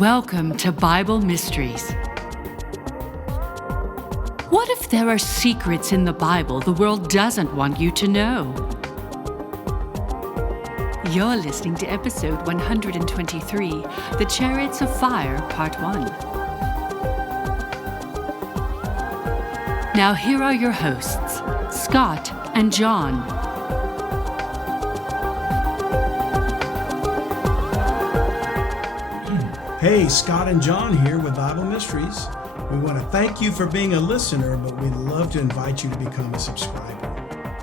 Welcome to Bible Mysteries. What if there are secrets in the Bible the world doesn't want you to know? You're listening to episode 123, The Chariots of Fire, Part 1. Now here are your hosts, Scott and John. Hey, Scott and John here with Bible Mysteries. We want to thank you for being a listener, but we'd love to invite you to become a subscriber.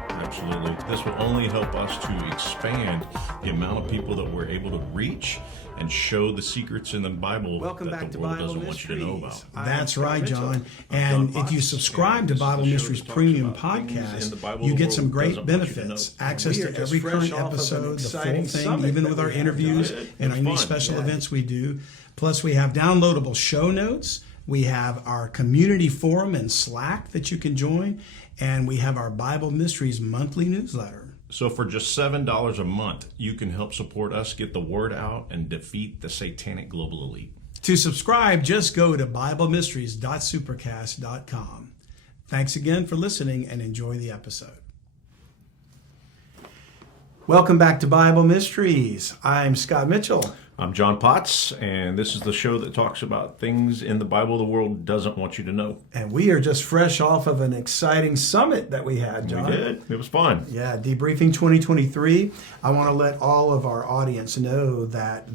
Absolutely. This will only help us to expand the amount of people that we're able to reach and show the secrets in the Bible that the world doesn't want you to know about. That's right, John. And if you subscribe to Bible Mysteries Premium Podcast, you get some great benefits. Access to every current episode, the full thing, even with our interviews and any special events we do. Plus, we have downloadable show notes. We have our community forum and Slack that you can join. And we have our Bible Mysteries monthly newsletter. So for just $7 a month, you can help support us get the word out and defeat the satanic global elite. To subscribe, just go to BibleMysteries.supercast.com. Thanks again for listening and enjoy the episode. Welcome back to Bible Mysteries. I'm Scott Mitchell. I'm John Potts, and this is the show that talks about things in the Bible the world doesn't want you to know. And we are just fresh off of an exciting summit that we had, John. We did. It was fun. Yeah, Debriefing 2023. I want to let all of our audience know that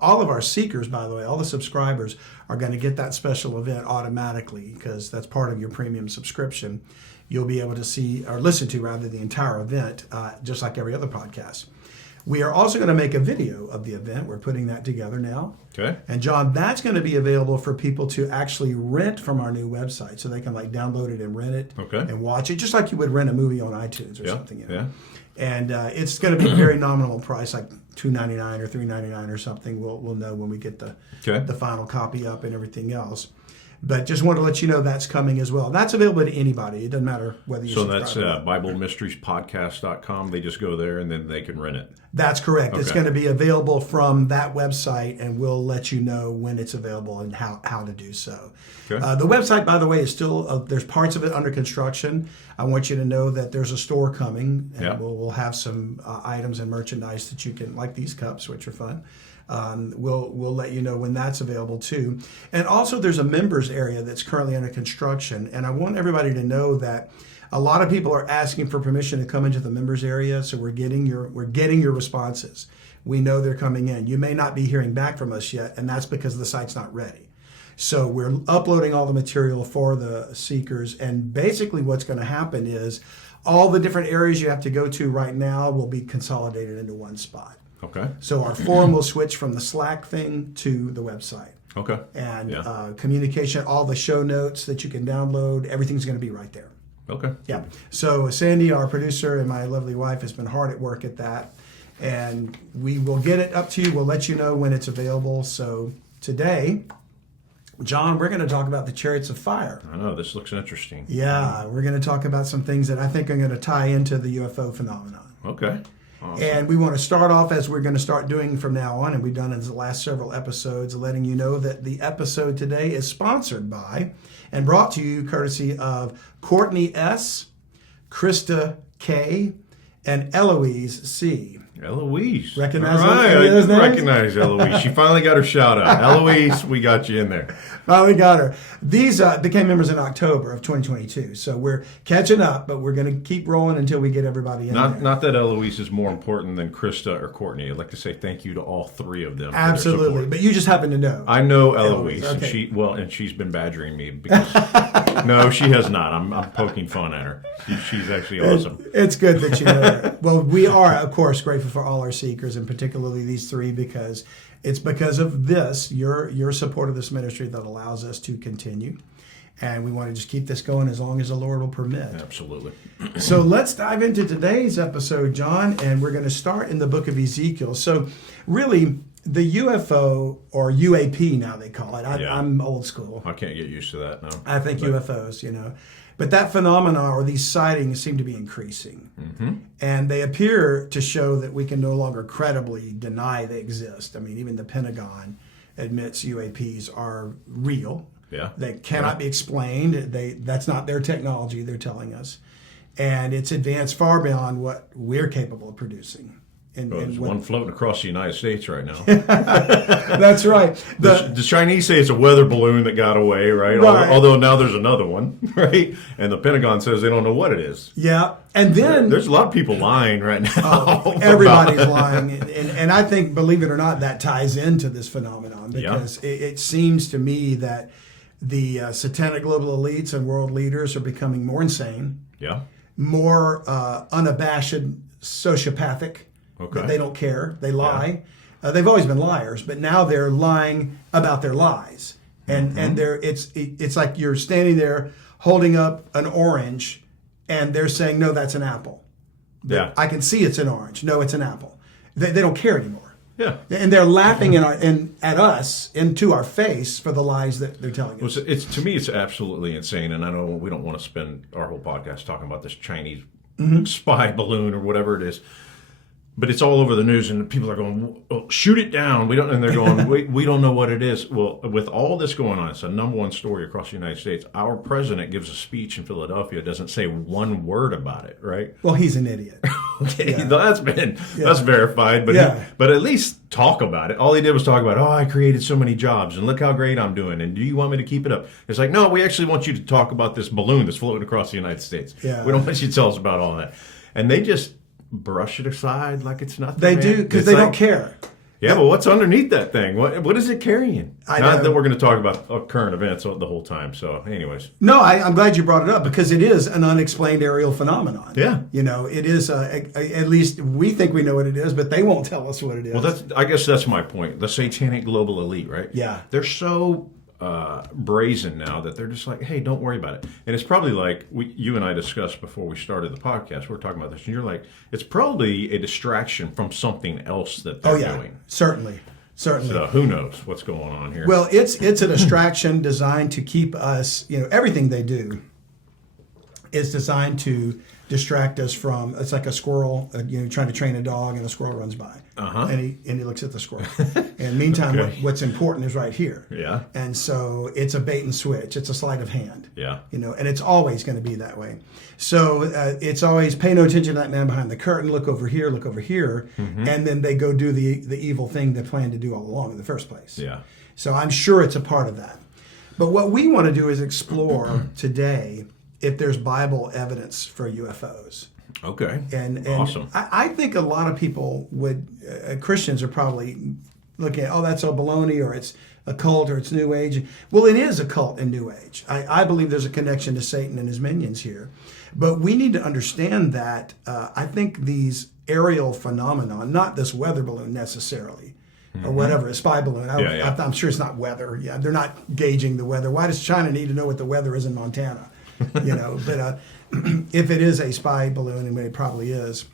all of our seekers, by the way, all the subscribers are going to get that special event automatically because that's part of your premium subscription. You'll be able to see, or listen to rather, the entire event, just like every other podcast. We are also going to make a video of the event. We're putting that together now. Okay. And John, that's going to be available for people to actually rent from our new website. So they can download it and rent it and watch it, just like you would rent a movie on iTunes or something. You know? Yeah. And it's going to be a very nominal price, like $2.99 or $3.99 or something. We'll know when we get the final copy up and everything else. But just want to let you know that's coming as well. That's available to anybody. It doesn't matter whether you subscribe. So that's BibleMysteriesPodcast.com. They just go there and then they can rent it. That's correct. Okay. It's going to be available from that website, and we'll let you know when it's available and how to do so. Okay. The website, by the way, is still, there's parts of it under construction. I want you to know that there's a store coming, and we'll have some items and merchandise that you can, like these cups, which are fun. We'll let you know when that's available too. And also there's a members area that's currently under construction. And I want everybody to know that a lot of people are asking for permission to come into the members area. So we're getting your responses. We know they're coming in. You may not be hearing back from us yet, and that's because the site's not ready. So we're uploading all the material for the seekers. And basically what's going to happen is all the different areas you have to go to right now will be consolidated into one spot. Okay. So our forum will switch from the Slack thing to the website. Okay. And communication, all the show notes that you can download, everything's going to be right there. Okay. Yeah. So Sandy, our producer, and my lovely wife has been hard at work at that. And we will get it up to you. We'll let you know when it's available. So today, John, we're going to talk about the Chariots of Fire. I know. This looks interesting. Yeah. We're going to talk about some things that I think are going to tie into the UFO phenomenon. Okay. Awesome. And we want to start off as we're going to start doing from now on, and we've done it in the last several episodes, letting you know that the episode today is sponsored by and brought to you courtesy of Courtney S, Christa K, and Eloise C. Eloise. Recognize All right, I didn't recognize Eloise. She finally got her shout out. Eloise, we got you in there. Finally got her. These became members in October of 2022. So we're catching up, but we're going to keep rolling until we get everybody in there. Not that Eloise is more important than Christa or Courtney. I'd like to say thank you to all three of them. Absolutely. But you just happen to know. I know Eloise. Okay. And she's been badgering me. Because, no, she has not. I'm poking fun at her. She's actually awesome. It's good that you know her. Well, we are, of course, grateful for all our seekers, and particularly these three, because it's because of this, your support of this ministry, that allows us to continue. And we want to just keep this going as long as the Lord will permit. Absolutely. So let's dive into today's episode, John, and we're going to start in the book of Ezekiel. So really, the UFO, or UAP now they call it. I'm old school. I can't get used to that now. I think UFOs, But that phenomena, or these sightings, seem to be increasing. Mm-hmm. And they appear to show that we can no longer credibly deny they exist. I mean, even the Pentagon admits UAPs are real. Yeah. They cannot be explained. That's not their technology, they're telling us. And it's advanced far beyond what we're capable of producing. There's one floating across the United States right now. That's right. The Chinese say it's a weather balloon that got away, right? Although now there's another one, right? And the Pentagon says they don't know what it is. Yeah. And then there's a lot of people lying right now. Everybody's lying. And I think, believe it or not, that ties into this phenomenon because it seems to me that the satanic global elites and world leaders are becoming more insane, more unabashed, sociopathic. Okay. They don't care. They lie. They've always been liars, but now they're lying about their lies. And it's like you're standing there holding up an orange, and they're saying, "No, that's an apple." I can see it's an orange. No, it's an apple. They don't care anymore. Yeah. And they're laughing at us into our face for the lies that they're telling us. Well, to me, it's absolutely insane. And I know we don't want to spend our whole podcast talking about this Chinese spy balloon or whatever it is. But it's all over the news, and people are going, "Oh, shoot it down." And they're going, we don't know what it is. Well, with all this going on, it's a number one story across the United States. Our president gives a speech in Philadelphia, doesn't say one word about it, right? Well, he's an idiot. Okay, that's verified, but at least talk about it. All he did was talk about, I created so many jobs, and look how great I'm doing, and do you want me to keep it up? It's like, no, we actually want you to talk about this balloon that's floating across the United States. Yeah. We don't want you to tell us about all that. And they just brush it aside like it's nothing. They do, because they don't care. Yeah, but what's underneath that thing? What is it carrying? Not that we're going to talk about current events the whole time. So, anyways. No, I'm glad you brought it up because it is an unexplained aerial phenomenon. Yeah. It is, at least we think we know what it is, but they won't tell us what it is. Well, I guess that's my point. The satanic global elite, right? Yeah. They're so brazen now that they're just like, hey, don't worry about it. And it's probably like you and I discussed before we started the podcast. We were talking about this, and you're like, it's probably a distraction from something else that they're doing. Certainly. So who knows what's going on here? Well, it's a distraction designed to keep us. Everything they do is designed to distract us from. It's like a squirrel, trying to train a dog, and a squirrel runs by, and he looks at the squirrel. And meantime, what's important is right here. Yeah. And so it's a bait and switch. It's a sleight of hand. Yeah. And it's always going to be that way. So it's always pay no attention to that man behind the curtain. Look over here. Look over here. And then they go do the evil thing they planned to do all along in the first place. Yeah. So I'm sure it's a part of that. But what we want to do is explore today if there's Bible evidence for UFOs. Okay. And awesome. I think a lot of people Christians are probably looking at, that's all baloney, or it's a cult, or it's New Age. Well, it is a cult in New Age. I believe there's a connection to Satan and his minions here. But we need to understand that I think these aerial phenomena, not this weather balloon necessarily, or whatever, a spy balloon. I'm sure it's not weather. Yeah, they're not gauging the weather. Why does China need to know what the weather is in Montana? But if it is a spy balloon, and it probably is,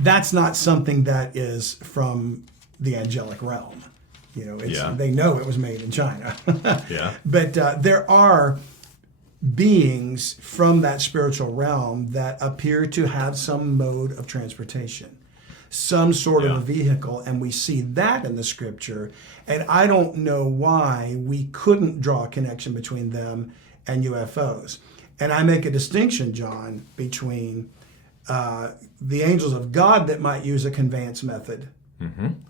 that's not something that is from the angelic realm. They know it was made in China. But there are beings from that spiritual realm that appear to have some mode of transportation, some sort of a vehicle, and we see that in the scripture. And I don't know why we couldn't draw a connection between them and UFOs. And I make a distinction, John, between the angels of God that might use a conveyance method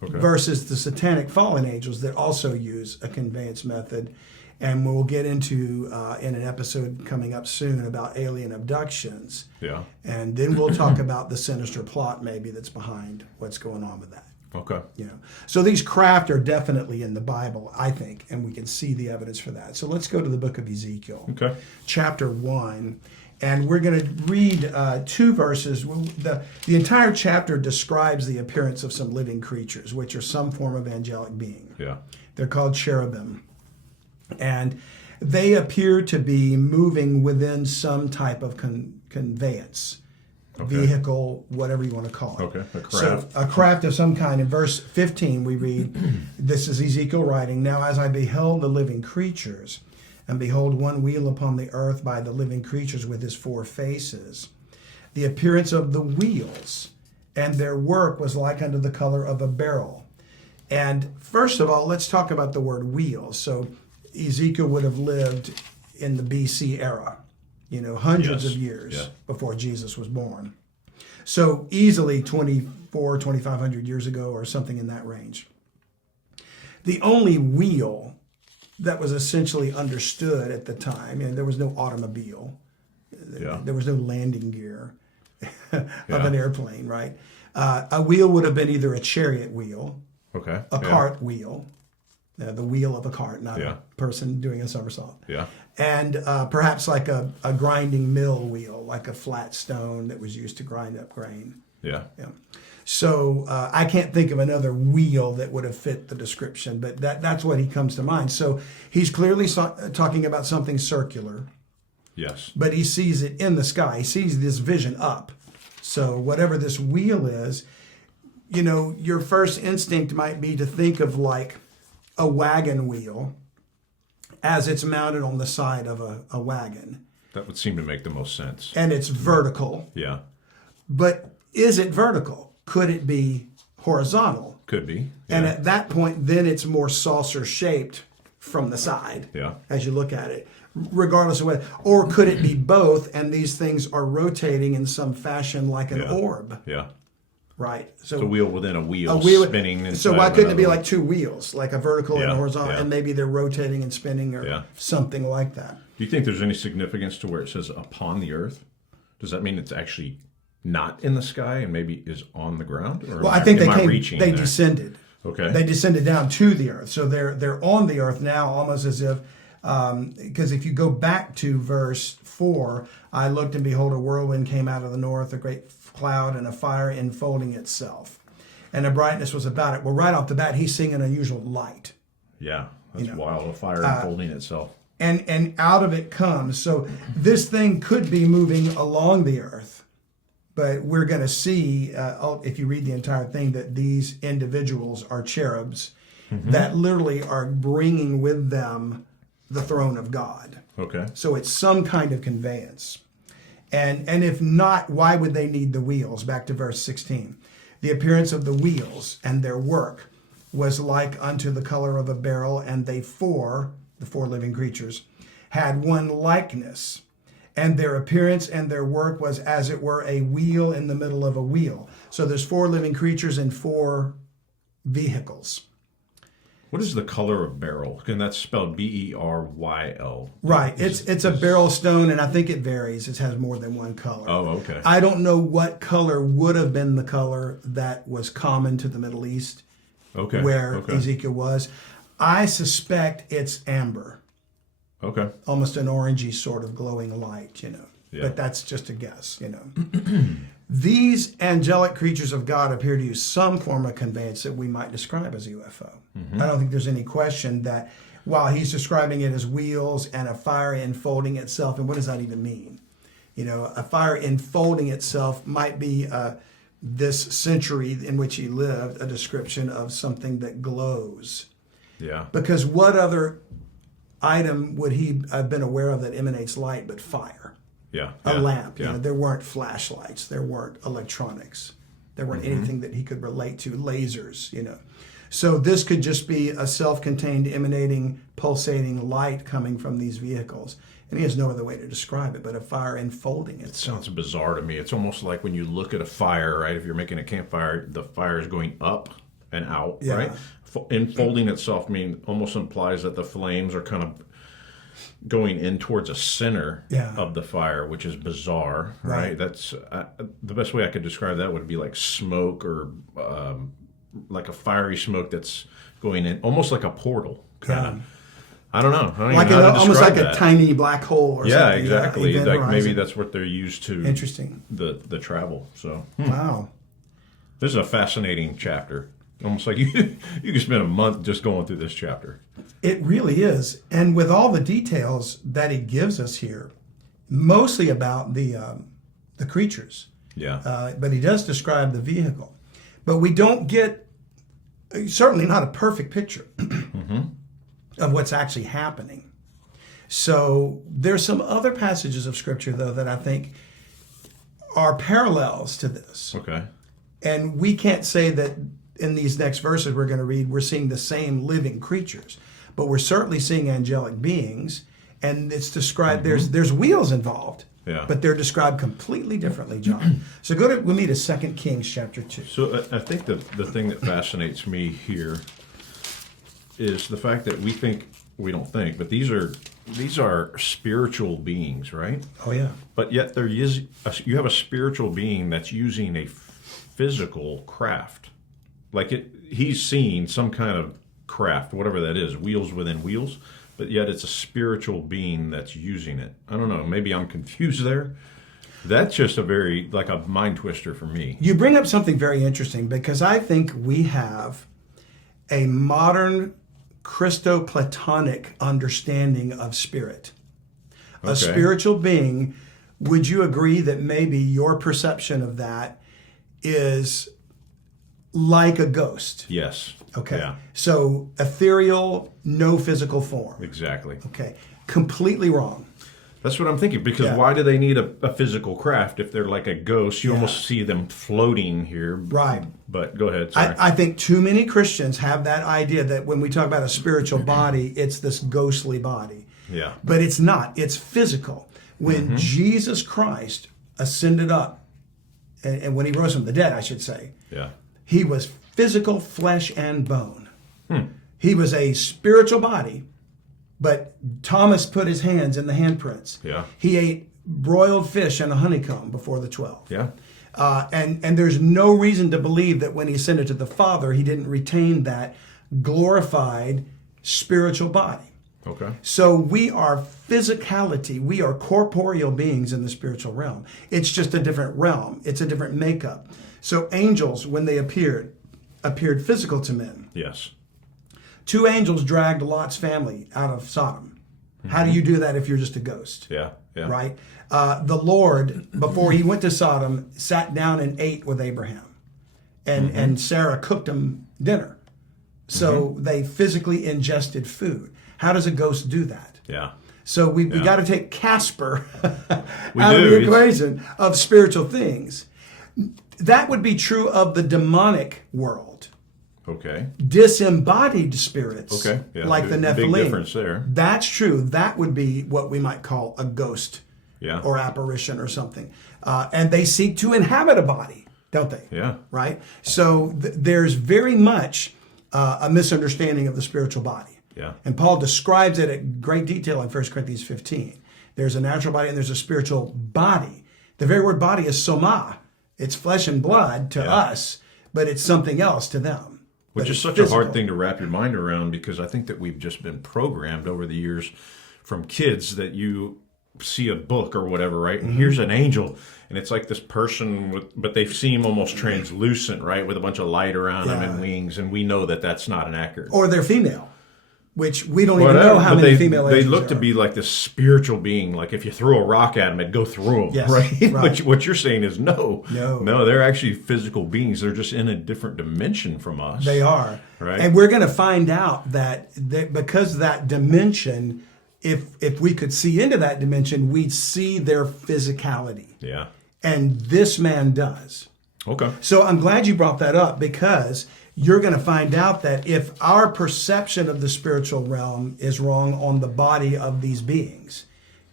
versus the satanic fallen angels that also use a conveyance method. And we'll get into in an episode coming up soon about alien abductions. Yeah. And then we'll talk about the sinister plot maybe that's behind what's going on with that. Okay. So these craft are definitely in the Bible, I think, and we can see the evidence for that. So let's go to the book of Ezekiel, chapter 1, and we're going to read 2 verses. The entire chapter describes the appearance of some living creatures, which are some form of angelic being. Yeah. They're called cherubim, and they appear to be moving within some type of conveyance. Vehicle, whatever you want to call it. Okay, a craft. So a craft of some kind. In verse 15 we read, this is Ezekiel writing, "Now as I beheld the living creatures, and behold one wheel upon the earth by the living creatures with his 4 faces, the appearance of the wheels, and their work was like unto the color of a beryl, And first of all, let's talk about the word wheel. So Ezekiel would have lived in the BC era, hundreds of years before Jesus was born. So easily 2,500 years ago or something in that range. The only wheel that was essentially understood at the time, there was no automobile. There was no landing gear of an airplane, right? A wheel would have been either a chariot wheel, a cart wheel, the wheel of a cart, not a person doing a somersault. And perhaps like a grinding mill wheel, like a flat stone that was used to grind up grain. So I can't think of another wheel that would have fit the description, but that's what he comes to mind. So he's clearly talking about something circular. Yes. But he sees it in the sky. He sees this vision up. So whatever this wheel is, your first instinct might be to think of like a wagon wheel as it's mounted on the side of a wagon. That would seem to make the most sense. And it's vertical. Yeah. But is it vertical? Could it be horizontal? Could be. And at that point, then it's more saucer shaped from the side as you look at it, regardless of what. Or could it be both, and these things are rotating in some fashion like an orb? Yeah. Right. So a wheel within a wheel spinning. So why couldn't it be like two wheels, like a vertical and a horizontal, yeah. and maybe they're rotating and spinning or something like that? Do you think there's any significance to where it says upon the earth? Does that mean it's actually not in the sky and maybe is on the ground? Or well, I think they descended. Okay. They descended down to the earth. So they're on the earth now, almost as if, because if you go back to verse 4, I looked and behold a whirlwind came out of the north, a great cloud and a fire enfolding itself. And a brightness was about it. Well, right off the bat, he's seeing an unusual light. Yeah, that's wild, a fire enfolding itself. And out of it comes. So this thing could be moving along the earth. But we're going to see, if you read the entire thing, that these individuals are cherubs that literally are bringing with them the throne of God. Okay. So it's some kind of conveyance. And if not, why would they need the wheels? Back to verse 16. The appearance of the wheels and their work was like unto the color of a beryl, and the four living creatures, had one likeness. And their appearance and their work was as it were a wheel in the middle of a wheel. So there's 4 living creatures and 4 vehicles. What is the color of beryl? And that's spelled B-E-R-Y-L. Right. It's a beryl stone, and I think it varies. It has more than one color. Oh, okay. I don't know what color would have been the color that was common to the Middle East, where Ezekiel was. I suspect it's amber. Okay. Almost an orangey sort of glowing light, Yeah. But that's just a guess, These angelic creatures of God appear to use some form of conveyance that we might describe as a UFO. I don't think there's any question that while he's describing it as wheels and a fire enfolding itself, and what does that even mean? A fire enfolding itself might be this century in which he lived, a description of something that glows. Yeah. Because what other item would he have been aware of that emanates light but fire? A lamp. There weren't flashlights. There weren't electronics. There weren't anything that he could relate to. Lasers. So this could just be a self-contained, emanating, pulsating light coming from these vehicles. And he has no other way to describe it but a fire enfolding it. It sounds bizarre to me. It's almost like when you look at a fire, right? If you're making a campfire, the fire is going up and out, right? Enfolding itself almost implies that the flames are kind of going in towards a center of the fire, which is bizarre, right? That's the best way I could describe that would be like smoke or like a fiery smoke that's going in, almost like a portal, kind of. I don't know. I don't even know how to almost like that. A tiny black hole or something. Yeah, exactly. Like maybe that's what they're used to. Interesting. The travel. So wow, this is a fascinating chapter. Almost like you could spend a month just going through this chapter. It really is. And with all the details that he gives us here, mostly about the creatures. Yeah. But he does describe the vehicle. But we don't get, certainly not a perfect picture of what's actually happening. So there's some other passages of Scripture, though, that I think are parallels to this. Okay. And we can't say that in these next verses we're going to read, we're seeing the same living creatures, but we're certainly seeing angelic beings, and it's described, there's wheels involved, but they're described completely differently, John. So with me to 2 Kings chapter 2. So I think the thing that fascinates me here is the fact that we don't think, but these are spiritual beings, right? Oh yeah. But yet you have a spiritual being that's using a physical craft. Like he's seeing some kind of craft, whatever that is, wheels within wheels, but yet it's a spiritual being that's using it. I don't know, maybe I'm confused there. That's just like a mind twister for me. You bring up something very interesting, because I think we have a modern Christo-Platonic understanding of spirit. A spiritual being, would you agree that maybe your perception of that is like a ghost? Yes. Okay. Yeah. So ethereal, no physical form. Exactly. Okay. Completely wrong. That's what I'm thinking, because why do they need a physical craft if they're like a ghost? You almost see them floating here. Right. But go ahead. Sorry. I think too many Christians have that idea that when we talk about a spiritual body, it's this ghostly body. Yeah. But it's not. It's physical. When Jesus Christ ascended up, and when he rose from the dead, I should say, he was physical flesh and bone. He was a spiritual body, but Thomas put his hands in the handprints. Yeah. He ate broiled fish and a honeycomb before the 12. Yeah. And there's no reason to believe that when he ascended to the Father, he didn't retain that glorified spiritual body. Okay. So we are physicality. We are corporeal beings in the spiritual realm. It's just a different realm. It's a different makeup. So angels, when they appeared physical to men. Yes. 2 angels dragged Lot's family out of Sodom. How do you do that if you're just a ghost? Yeah. Yeah. Right? The Lord, before he went to Sodom, sat down and ate with Abraham. And Sarah cooked him dinner. So they physically ingested food. How does a ghost do that? Yeah. So we got to take Casper We out do. of the equation of spiritual things. That would be true of the demonic world. Okay. Disembodied spirits, Okay. Yeah. like the Nephilim. Big difference there. That's true. That would be what we might call a ghost or apparition or something. And they seek to inhabit a body, don't they? Yeah. Right? So there's very much a misunderstanding of the spiritual body. Yeah. And Paul describes it at great detail in 1 Corinthians 15. There's a natural body and there's a spiritual body. The very word body is soma. It's flesh and blood to us, but it's something else to them. Which is such a hard thing to wrap your mind around, because I think that we've just been programmed over the years from kids that you see a book or whatever, right? And here's an angel, and it's like this person, but they seem almost translucent, right? With a bunch of light around them and wings, and we know that that's not an accurate. Or they're female, which we don't even know how many female angels they look are. to be like this spiritual being. Like if you throw a rock at them, it'd go through them, Yes, right? right. What you're saying is no, they're actually physical beings. They're just in a different dimension from us. They are. Right. And we're going to find out that because that dimension, if we could see into that dimension, we'd see their physicality. Yeah. And this man does. Okay. So I'm glad you brought that up, because you're going to find out that if our perception of the spiritual realm is wrong on the body of these beings,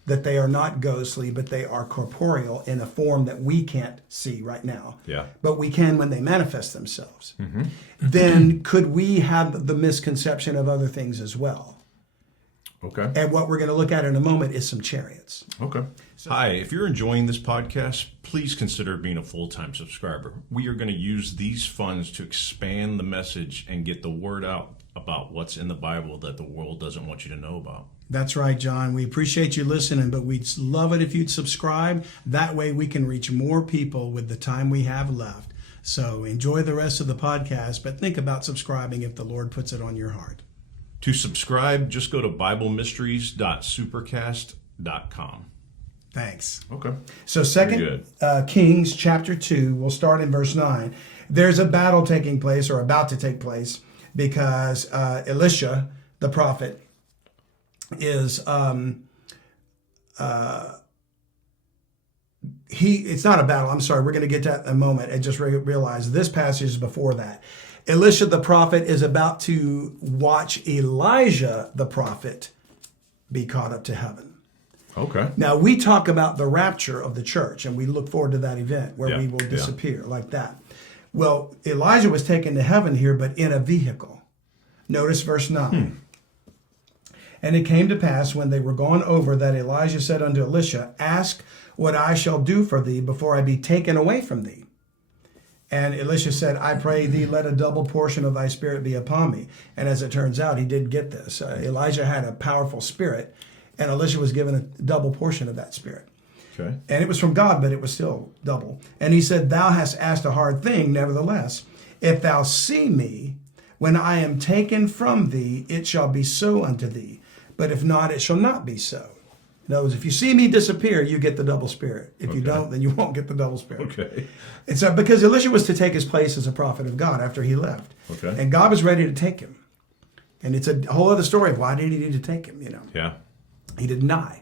that they are not ghostly, but they are corporeal in a form that we can't see right now. Yeah. But we can when they manifest themselves. Then could we have the misconception of other things as well? Okay. And what we're going to look at in a moment is some chariots. Okay. Hi, if you're enjoying this podcast, please consider being a full-time subscriber. We are going to use these funds to expand the message and get the word out about what's in the Bible that the world doesn't want you to know about. That's right, John. We appreciate you listening, but we'd love it if you'd subscribe. That way we can reach more people with the time we have left. So enjoy the rest of the podcast, but think about subscribing if the Lord puts it on your heart. To subscribe, just go to BibleMysteries.supercast.com. Thanks. Okay. So 2 Kings chapter 2, we'll start in verse 9. There's a battle taking place, or about to take place, because Elisha, the prophet, is it's not a battle. I'm sorry. We're going to get to that in a moment. And just realize this passage is before that. Elisha the prophet is about to watch Elijah the prophet be caught up to heaven. Okay. Now, we talk about the rapture of the church, and we look forward to that event where Yeah, we will disappear like that. Well, Elijah was taken to heaven here, but in a vehicle. Notice verse 9. And it came to pass when they were gone over that Elijah said unto Elisha, ask what I shall do for thee before I be taken away from thee. And Elisha said, I pray thee, let a double portion of thy spirit be upon me. And as it turns out, he did get this. Elijah had a powerful spirit, and Elisha was given a double portion of that spirit. Okay. And it was from God, but it was still double. And he said, thou hast asked a hard thing, nevertheless. If thou see me, when I am taken from thee, it shall be so unto thee. But if not, it shall not be so. In other words, if you see me disappear, you get the double spirit. If you don't, then you won't get the double spirit. Okay. And so, because Elisha was to take his place as a prophet of God after he left. Okay. And God was ready to take him. And it's a whole other story of why did he need to take him, Yeah. He didn't die.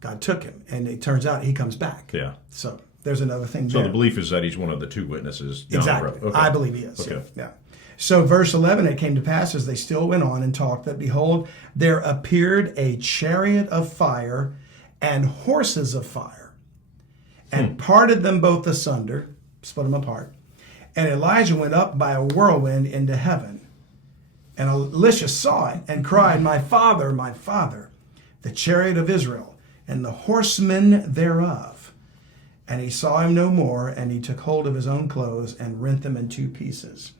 God took him. And it turns out he comes back. Yeah. So there's another thing So there. the belief is that he's one of the two witnesses down Exactly. the road. Okay. I believe he is. Okay. Yeah. So verse 11, it came to pass as they still went on and talked that, behold, there appeared a chariot of fire and horses of fire, and parted them both asunder, split them apart. And Elijah went up by a whirlwind into heaven. And Elisha saw it and cried, my father, the chariot of Israel, and the horsemen thereof. And he saw him no more, and he took hold of his own clothes and rent them in two pieces.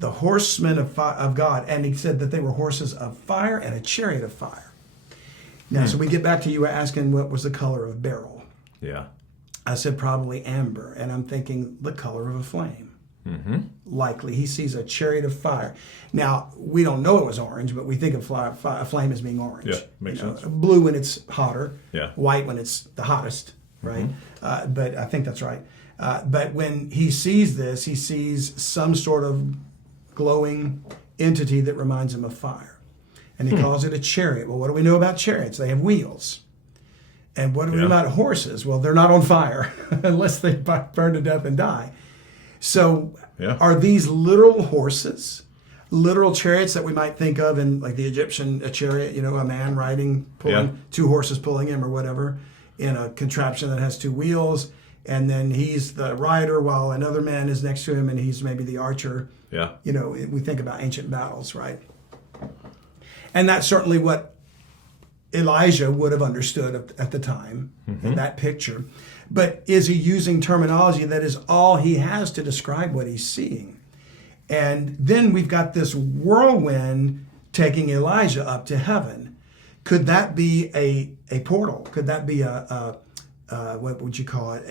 The horsemen of God, and he said that they were horses of fire and a chariot of fire. Now, so we get back to you asking what was the color of beryl. Yeah. I said probably amber, and I'm thinking the color of a flame. Likely, he sees a chariot of fire. Now, we don't know it was orange, but we think of a flame as being orange. Yeah, makes sense. Blue when it's hotter. Yeah. White when it's the hottest, right? But I think that's right. But when he sees this, he sees some sort of glowing entity that reminds him of fire. And he calls it a chariot. Well, what do we know about chariots? They have wheels. And what do we know about horses? Well, they're not on fire unless they burn to death and die. So are these literal horses, literal chariots that we might think of in like the Egyptian chariot, a man riding, pulling two horses pulling him or whatever, in a contraption that has two wheels, and then he's the rider while another man is next to him and he's maybe the archer. Yeah. We think about ancient battles, right? And that's certainly what Elijah would have understood at the time, in that picture. But is he using terminology that is all he has to describe what he's seeing? And then we've got this whirlwind taking Elijah up to heaven. Could that be a portal? Could that be what would you call it?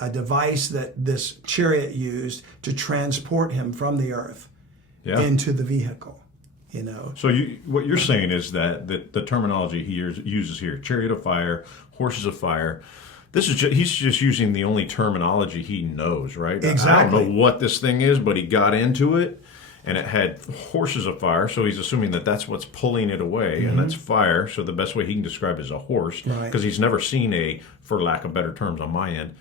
A device that this chariot used to transport him from the earth into the vehicle? So what you're saying is that the terminology he uses here, chariot of fire, horses of fire, he's just using the only terminology he knows, right? Exactly. I don't know what this thing is, but he got into it, and it had horses of fire, so he's assuming that that's what's pulling it away, and that's fire, so the best way he can describe it is a horse, because he's never seen a, for lack of better terms on my end,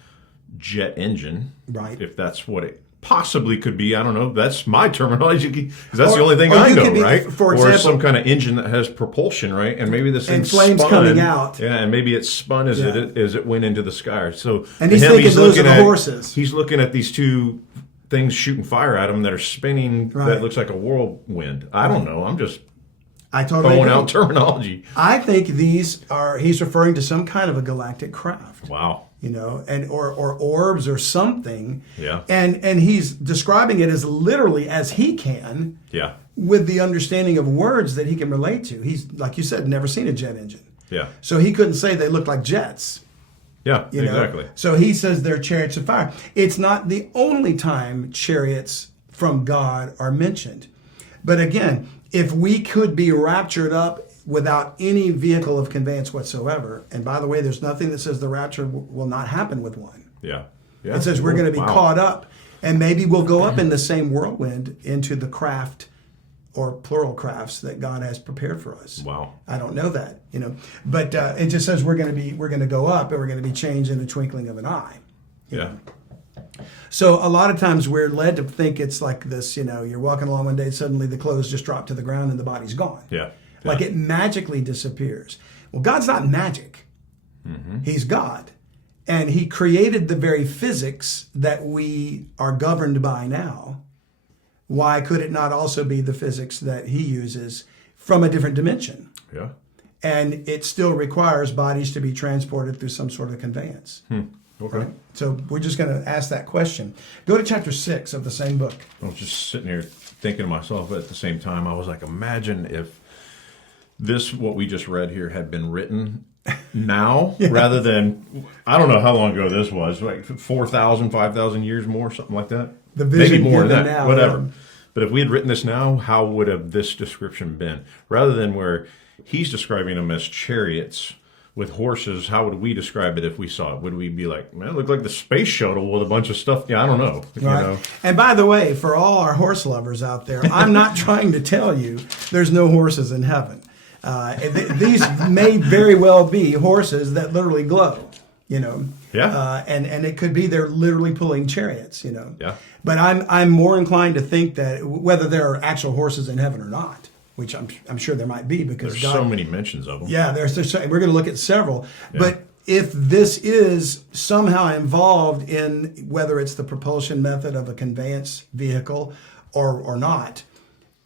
jet engine, right? If that's what it possibly could be. I don't know. That's my terminology, because that's the only thing I know, right? For example, or some kind of engine that has propulsion, right? And maybe this thing flames spun, coming out. Yeah, and maybe it spun as it went into the sky. So and he's thinking those are the horses. He's looking at these two things shooting fire at him that are spinning. Right. That looks like a whirlwind. I don't know. I'm just totally throwing out terminology. I think he's referring to some kind of a galactic craft. Wow. And or orbs or something. Yeah. And he's describing it as literally as he can. Yeah. With the understanding of words that he can relate to. He's, like you said, never seen a jet engine. Yeah. So he couldn't say they look like jets. Yeah, exactly. So he says they're chariots of fire. It's not the only time chariots from God are mentioned. But again, if we could be raptured up without any vehicle of conveyance whatsoever, and by the way, there's nothing that says the rapture will not happen with one. Yeah. It says we're going to be caught up, and maybe we'll go up in the same whirlwind into the craft or plural crafts that God has prepared for us. Wow. I don't know that, but it just says we're going to go up, and we're going to be changed in the twinkling of an eye. Yeah. So a lot of times we're led to think it's like this, you're walking along one day, suddenly the clothes just drop to the ground and the body's gone. Yeah. Like it magically disappears. Well, God's not magic. He's God. And he created the very physics that we are governed by now. Why could it not also be the physics that he uses from a different dimension? Yeah. And it still requires bodies to be transported through some sort of conveyance. Okay. Right? So we're just going to ask that question. Go to chapter 6 of the same book. I was just sitting here thinking to myself at the same time, I was like, imagine if what we just read here had been written now rather than, I don't know how long ago this was, like 4,000, 5,000 years more, something like that. The vision maybe more than that, now, whatever. Yeah. But if we had written this now, how would have this description been? Rather than where he's describing them as chariots with horses, how would we describe it if we saw it? Would we be like, man, it looked like the space shuttle with a bunch of stuff? Yeah, I don't know. Right. You know? And by the way, for all our horse lovers out there, I'm not trying to tell you there's no horses in heaven. These may very well be horses that literally glow, Yeah. And it could be they're literally pulling chariots, Yeah. But I'm more inclined to think that whether there are actual horses in heaven or not, which I'm sure there might be because There's God, so many mentions of them. yeah, we're going to look at several. Yeah. But if this is somehow involved in whether it's the propulsion method of a conveyance vehicle or not,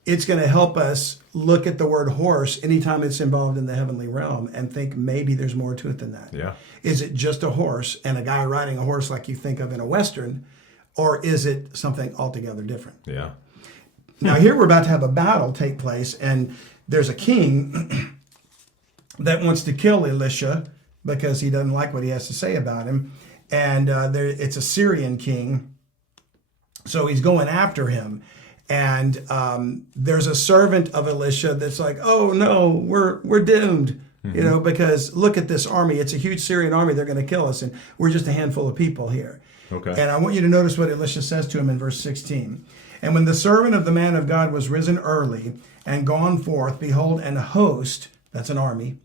it's going to help us look at the word horse anytime it's involved in the heavenly realm and think maybe there's more to it than that. Yeah. Is it just a horse and a guy riding a horse like you think of in a Western, or is it something altogether different? Yeah. Now here we're about to have a battle take place, and there's a king that wants to kill Elisha because he doesn't like what he has to say about him. And it's a Syrian king, so he's going after him. And there's a servant of Elisha that's like, oh no, we're doomed, because look at this army. It's a huge Syrian army. They're going to kill us, and we're just a handful of people here. Okay. And I want you to notice what Elisha says to him in verse 16. And when the servant of the man of God was risen early and gone forth, behold, an host, that's an army,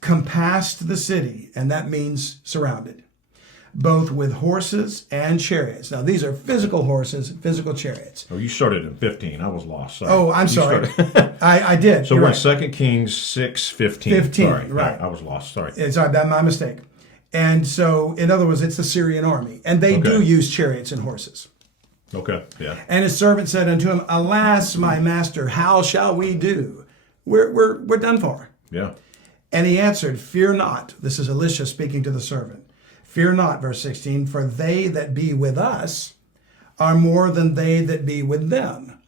compassed the city, and that means surrounded, both with horses and chariots. Now, these are physical horses, physical chariots. Oh, you started in 15. I was lost. Sorry. Oh, I'm sorry. I did. So You're we're right. in 2 Kings 6:15. 15, sorry. right. I was lost. Sorry. Sorry, that's my mistake. And so, in other words, it's the Syrian army. And they do use chariots and horses. Okay, yeah. And his servant said unto him, alas, my master, how shall we do? We're done for. Yeah. And he answered, fear not. This is Elisha speaking to the servant. Fear not, verse 16, for they that be with us are more than they that be with them.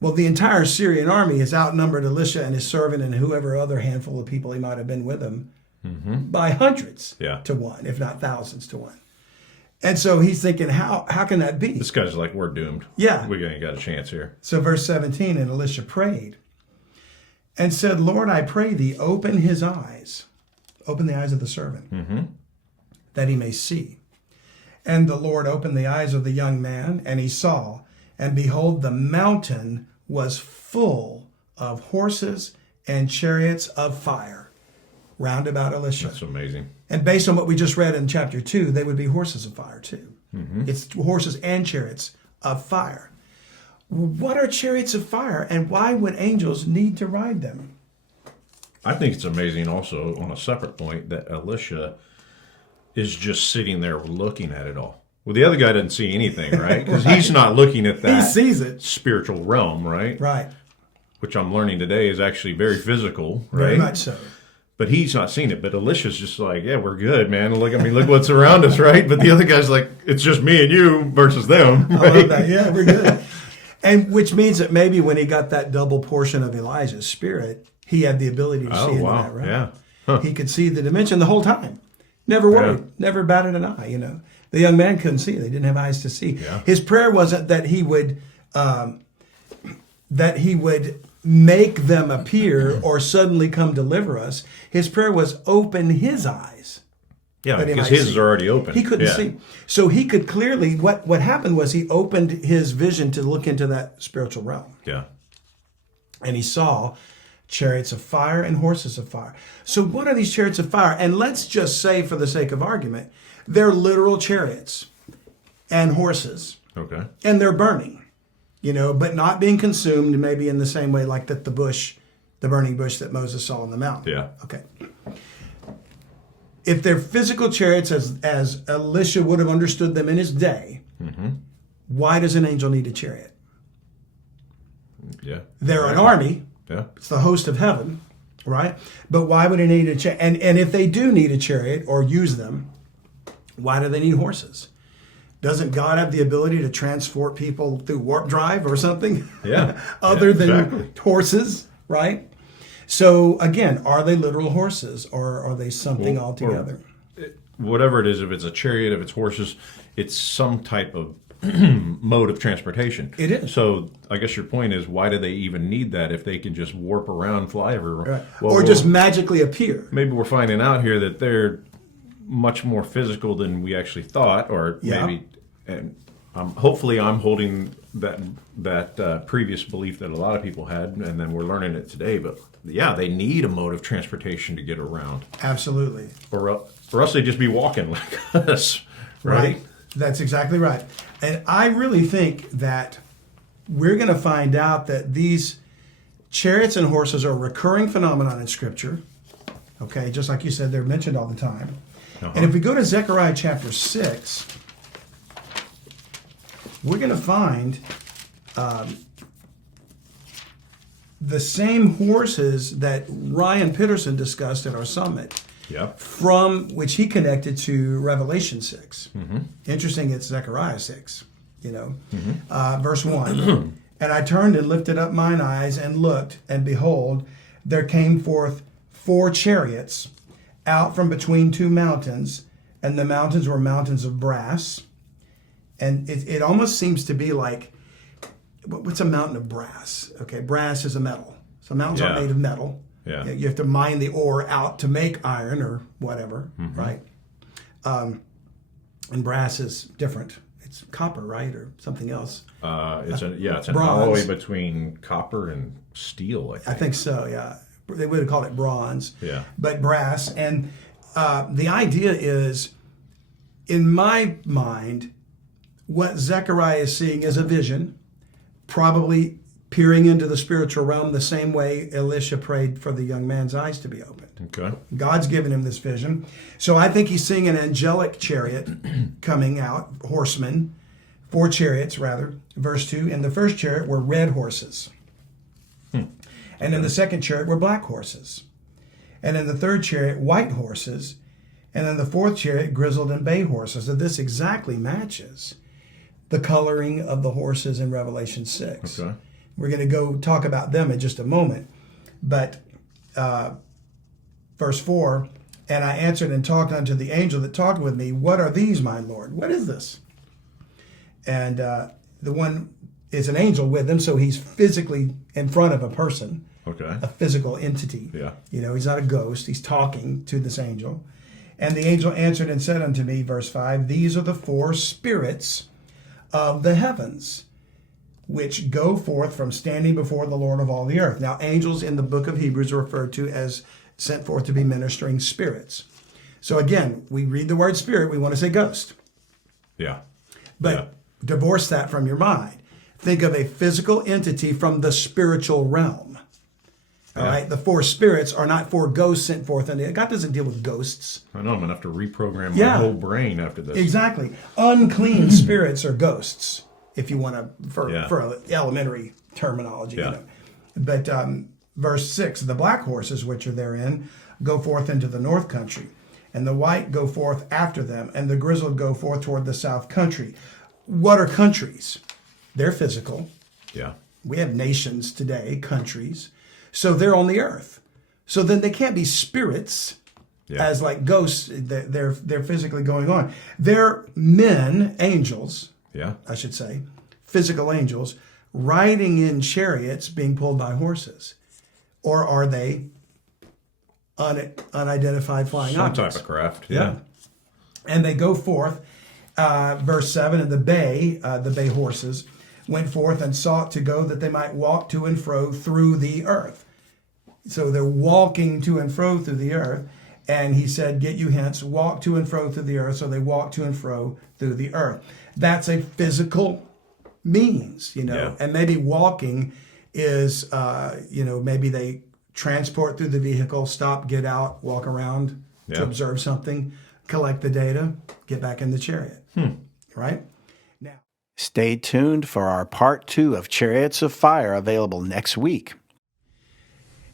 Well, the entire Syrian army has outnumbered Elisha and his servant and whoever other handful of people he might have been with him by hundreds to one, if not thousands to one. And so he's thinking, how can that be? This guy's like, we're doomed. Yeah. We ain't got a chance here. So verse 17, and Elisha prayed and said, Lord, I pray thee, open his eyes, open the eyes of the servant, that he may see. And the Lord opened the eyes of the young man, and he saw, and behold, the mountain was full of horses and chariots of fire round about Elisha. That's amazing. And based on what we just read in chapter 2, they would be horses of fire too. It's horses and chariots of fire. What are chariots of fire, and why would angels need to ride them? I think it's amazing also, on a separate point, that Elisha is just sitting there looking at it all. Well, the other guy doesn't see anything, right? Because he's not looking at that He sees it. spiritual realm, right? Right. Which I'm learning today is actually very physical, right? Very much so. But he's not seeing it. But Elisha's just like, yeah, we're good, man. Look what's around us, right? But the other guy's like, it's just me and you versus them. Right? I love that. Yeah, we're good. And which means that maybe when he got that double portion of Elijah's spirit, he had the ability to see into that, right? Yeah. Huh. He could see the dimension the whole time. Never worried. Never batted an eye, The young man couldn't see. They didn't have eyes to see. Yeah. His prayer wasn't that he would make them appear or suddenly come deliver us. His prayer was open his eyes. Yeah, because his is already open. He couldn't see. So he could clearly, what happened was he opened his vision to look into that spiritual realm. Yeah. And he saw chariots of fire and horses of fire. So what are these chariots of fire? And let's just say, for the sake of argument, they're literal chariots. and horses. Okay. And they're burning, but not being consumed, maybe in the same way like that the burning bush that Moses saw on the mountain. Yeah. Okay. If they're physical chariots, as Elisha would have understood them in his day, why does an angel need a chariot? Yeah. They're an army. Yeah. It's the host of heaven, right? But why would they need a chariot? And if they do need a chariot or use them, why do they need horses? Doesn't God have the ability to transport people through warp drive or something? Yeah. Other than exactly. horses, right? So again, are they literal horses or are they something altogether? Whatever it is, if it's a chariot, if it's horses, it's some type of mode of transportation. It is. So I guess your point is, why do they even need that if they can just warp around, fly everywhere? Right. Well, or just magically appear. Maybe we're finding out here that they're much more physical than we actually thought, or maybe, and hopefully I'm holding that previous belief that a lot of people had, and then we're learning it today. But yeah, they need a mode of transportation to get around. Absolutely. Or else they'd just be walking like us, right? That's exactly right. And I really think that we're going to find out that these chariots and horses are a recurring phenomenon in Scripture. Okay, just like you said, they're mentioned all the time. And if we go to Zechariah chapter 6, we're going to find the same horses that Ryan Pitterson discussed at our summit. Yep. From which he connected to Revelation 6. Interesting, it's Zechariah 6, verse 1. And I turned and lifted up mine eyes and looked, and behold, there came forth 4 chariots out from between 2 mountains, and the mountains were mountains of brass. And it almost seems to be like, what's a mountain of brass? Okay, brass is a metal. So mountains are made of metal. Yeah. You have to mine the ore out to make iron or whatever, right? And brass is different. It's copper, right, or something else. It's an bronze. alloy between copper and steel, I think. So, yeah. They would have called it bronze. Yeah. But brass. And the idea is, in my mind, what Zechariah is seeing is a vision, probably peering into the spiritual realm the same way Elisha prayed for the young man's eyes to be opened. Okay. God's given him this vision. So I think he's seeing an angelic chariot coming out, horsemen, 4 chariots rather. Verse 2, in the first chariot were red horses. And in the second chariot were black horses. And in the third chariot, white horses. And in the fourth chariot, grizzled and bay horses. So this exactly matches the coloring of the horses in Revelation 6. Okay. We're going to go talk about them in just a moment. But verse 4, and I answered and talked unto the angel that talked with me, what are these, my Lord? What is this? And the one is an angel with him, so he's physically in front of a person, a physical entity. Yeah. He's not a ghost. He's talking to this angel. And the angel answered and said unto me, verse 5, these are the 4 spirits of the heavens, which go forth from standing before the Lord of all the earth. Now, angels in the book of Hebrews are referred to as sent forth to be ministering spirits. So again, we read the word spirit, we want to say ghost. Yeah. But divorce that from your mind. Think of a physical entity from the spiritual realm. All right? The 4 spirits are not 4 ghosts sent forth. And God doesn't deal with ghosts. I know, I'm going to have to reprogram my whole brain after this. Exactly. Unclean spirits are ghosts, if you want to, for elementary terminology. But verse 6, the black horses which are therein go forth into the north country, and the white go forth after them, and the grizzled go forth toward the south country. What are countries? They're physical. Yeah. We have nations today, countries. So they're on the earth. So then they can't be spirits as like ghosts. They're physically going on. They're men, angels, I should say, physical angels, riding in chariots being pulled by horses. Or are they unidentified flying Some objects? type of craft. Yeah. And they go forth, verse 7, and the bay horses went forth and sought to go that they might walk to and fro through the earth. So they're walking to and fro through the earth. And he said, get you hence, walk to and fro through the earth. So they walk to and fro through the earth. That's a physical means, and maybe walking is, maybe they transport through the vehicle, stop, get out, walk around to observe something, collect the data, get back in the chariot. Right? Now, stay tuned for our part 2 of Chariots of Fire, available next week.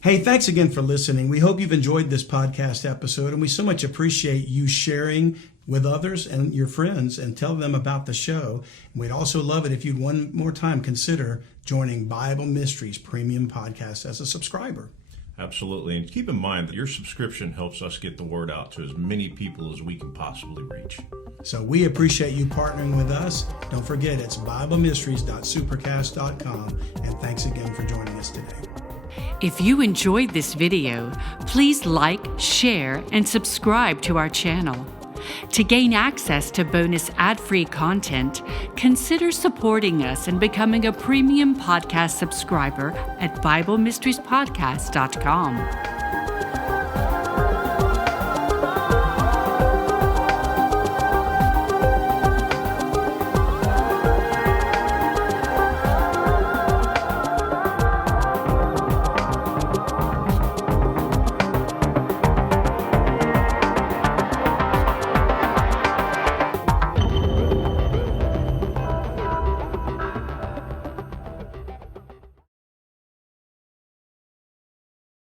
Hey, thanks again for listening. We hope you've enjoyed this podcast episode, and we so much appreciate you sharing with others and your friends and tell them about the show. And we'd also love it if you'd one more time consider joining Bible Mysteries Premium Podcast as a subscriber. Absolutely. And keep in mind that your subscription helps us get the word out to as many people as we can possibly reach. So we appreciate you partnering with us. Don't forget, it's BibleMysteries.supercast.com. And thanks again for joining us today. If you enjoyed this video, please like, share, and subscribe to our channel. To gain access to bonus ad-free content, consider supporting us and becoming a premium podcast subscriber at BibleMysteriesPodcast.com.